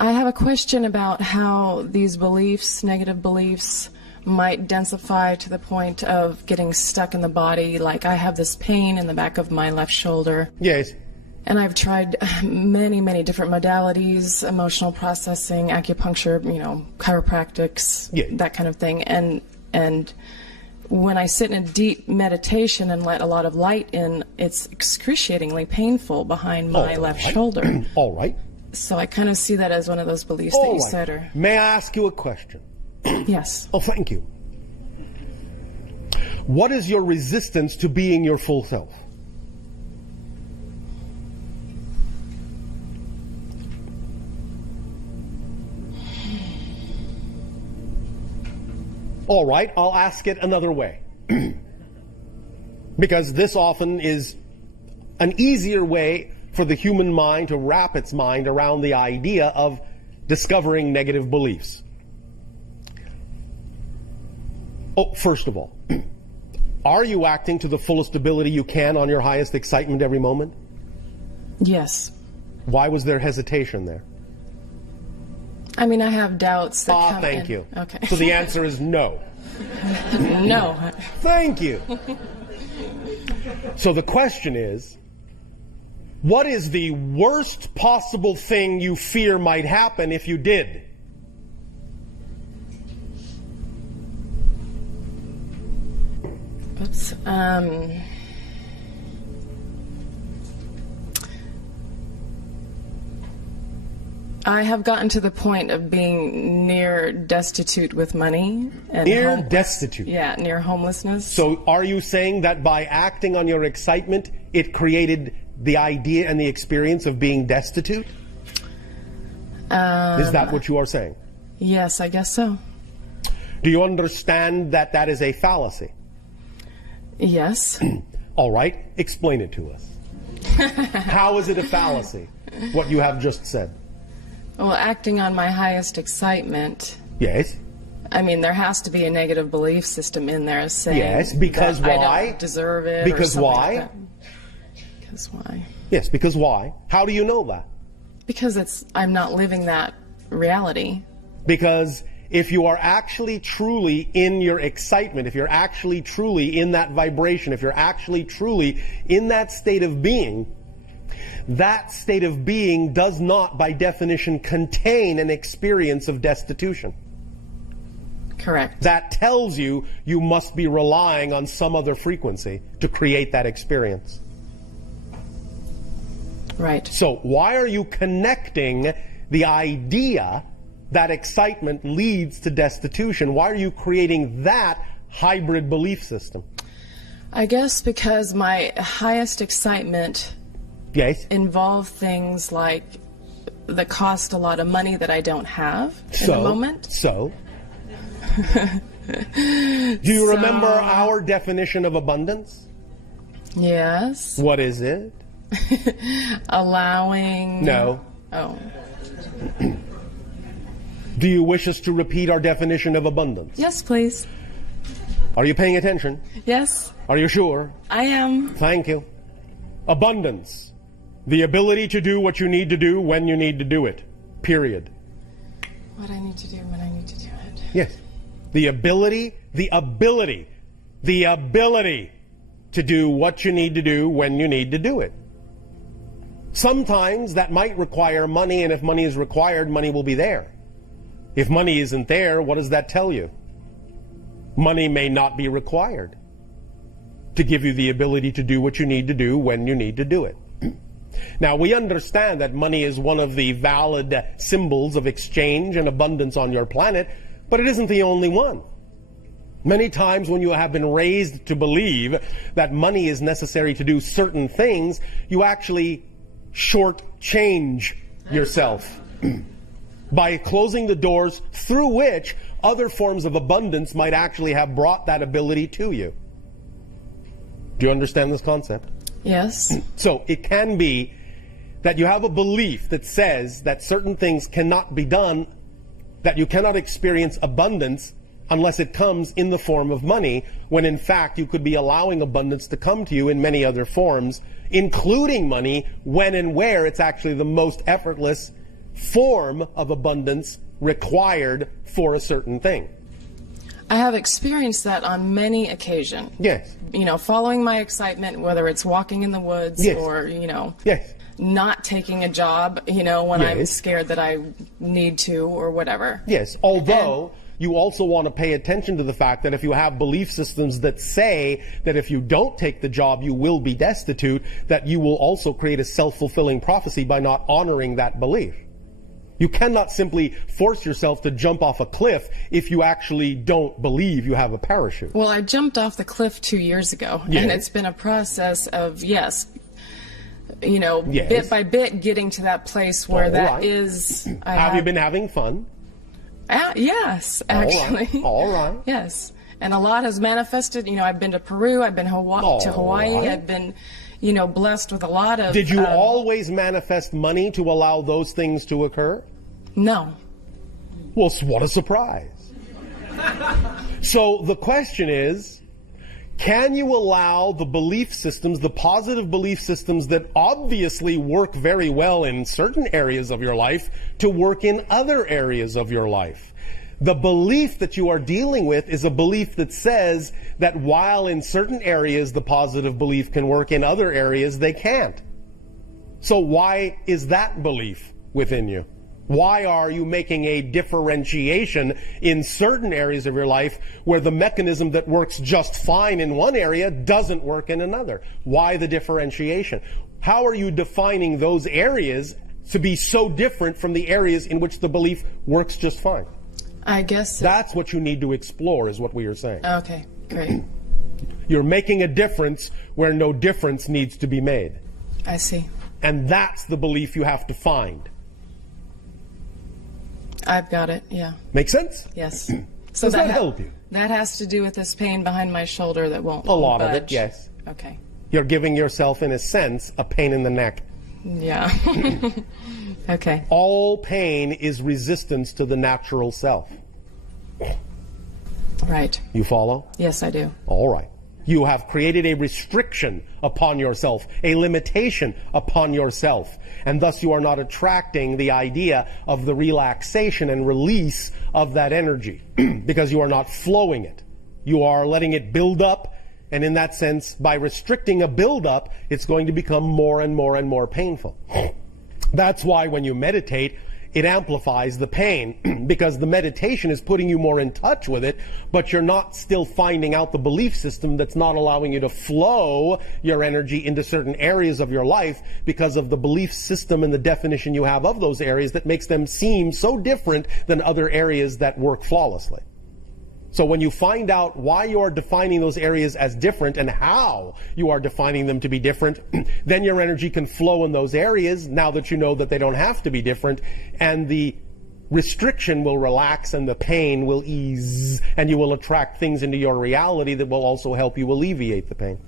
I have a question about how these beliefs, negative beliefs, might densify to the point of getting stuck in the body. Like I have this pain in the back of my left shoulder. Yes. And I've tried many, many different modalities, emotional processing, acupuncture, chiropractics, that kind of thing. And when I sit in a deep meditation and let a lot of light in, it's excruciatingly painful behind my left shoulder. All right. So I kind of see that as one of those beliefs that you said. Or may I ask you a question? Yes. Oh, thank you. What is your resistance to being your full self? All right, I'll ask it another way. Because this often is an easier way for the human mind to wrap its mind around the idea of discovering negative beliefs. Oh, first of all, are you acting to the fullest ability you can on your highest excitement every moment? Yes. Why was there hesitation there? I mean, I have doubts that come in. Thank you. Okay. So the answer is no. No. Thank you. So the question is, what is the worst possible thing you fear might happen if you did? Oops. I have gotten to the point of being near destitute with money. And near destitute? Yeah, near homelessness. So are you saying that by acting on your excitement, it created the idea and the experience of being destitute? Is that what you are saying? Yes, I guess so. Do you understand that that is a fallacy? Yes. All right, explain it to us. How is it a fallacy, what you have just said? Well, acting on my highest excitement. Yes. I mean, there has to be a negative belief system in there saying yes, because that why? I don't deserve it. Because or why? like that. Because why? Yes, because why? How do you know that? Because I'm not living that reality. Because if you are actually truly in your excitement, if you're actually truly in that vibration, if you're actually truly in that state of being, that state of being does not, by definition, contain an experience of destitution. Correct. That tells you you must be relying on some other frequency to create that experience. Right. So why are you connecting the idea that excitement leads to destitution? Why are you creating that hybrid belief system? I guess because my highest excitement yes. involve things like that cost a lot of money that I don't have in the moment. So? Do you remember our definition of abundance? Yes. What is it? Allowing... No. Oh. Do you wish us to repeat our definition of abundance? Yes, please. Are you paying attention? Yes. Are you sure? I am. Thank you. Abundance. The ability to do what you need to do when you need to do it. Period. What I need to do when I need to do it. Yes. The ability to do what you need to do when you need to do it. Sometimes that might require money, and if money is required, money will be there. If money isn't there, what does that tell you? Money may not be required to give you the ability to do what you need to do when you need to do it. Now, we understand that money is one of the valid symbols of exchange and abundance on your planet, but it isn't the only one. Many times when you have been raised to believe that money is necessary to do certain things, you actually shortchange yourself by closing the doors through which other forms of abundance might actually have brought that ability to you. Do you understand this concept? Yes. So it can be that you have a belief that says that certain things cannot be done, that you cannot experience abundance unless it comes in the form of money, when in fact you could be allowing abundance to come to you in many other forms, including money, when and where it's actually the most effortless form of abundance required for a certain thing. I have experienced that on many occasions. Yes. You know, following my excitement, whether it's walking in the woods Yes. or, you know, Yes. not taking a job, you know, when I'm Yes. scared that I need to or whatever. Yes, although you also want to pay attention to the fact that if you have belief systems that say that if you don't take the job you will be destitute, that you will also create a self-fulfilling prophecy by not honoring that belief. You cannot simply force yourself to jump off a cliff if you actually don't believe you have a parachute. Well, I jumped off the cliff 2 years ago, Yes. and it's been a process of, yes, you know, Yes. bit by bit getting to that place where All that right. is. Have you been having fun? Yes, actually. All right. Yes. And a lot has manifested. You know, I've been to Peru, I've been to Hawaii, right. I've been, you know, blessed with a lot of... Did you always manifest money to allow those things to occur? No. Well, what a surprise. So the question is, can you allow the belief systems, the positive belief systems that obviously work very well in certain areas of your life, to work in other areas of your life? The belief that you are dealing with is a belief that says that while in certain areas the positive belief can work, in other areas they can't. So why is that belief within you? Why are you making a differentiation in certain areas of your life where the mechanism that works just fine in one area doesn't work in another? Why the differentiation? How are you defining those areas to be so different from the areas in which the belief works just fine? I guess... That's what you need to explore, is what we are saying. Okay, great. You're making a difference where no difference needs to be made. I see. And that's the belief you have to find. I've got it, yeah. Make sense? Yes. Does that help you? That has to do with this pain behind my shoulder that won't A lot of budge. it, yes. Okay. You're giving yourself, in a sense, a pain in the neck. Yeah. Okay. All pain is resistance to the natural self. Right. You follow? Yes, I do. All right. You have created a restriction upon yourself, a limitation upon yourself, and thus you are not attracting the idea of the relaxation and release of that energy because you are not flowing it. You are letting it build up, and in that sense, by restricting a build-up, it's going to become more and more and more painful. That's why when you meditate, it amplifies the pain, because the meditation is putting you more in touch with it, but you're not still finding out the belief system that's not allowing you to flow your energy into certain areas of your life because of the belief system and the definition you have of those areas that makes them seem so different than other areas that work flawlessly. So when you find out why you are defining those areas as different and how you are defining them to be different, then your energy can flow in those areas now that you know that they don't have to be different, and the restriction will relax and the pain will ease, and you will attract things into your reality that will also help you alleviate the pain.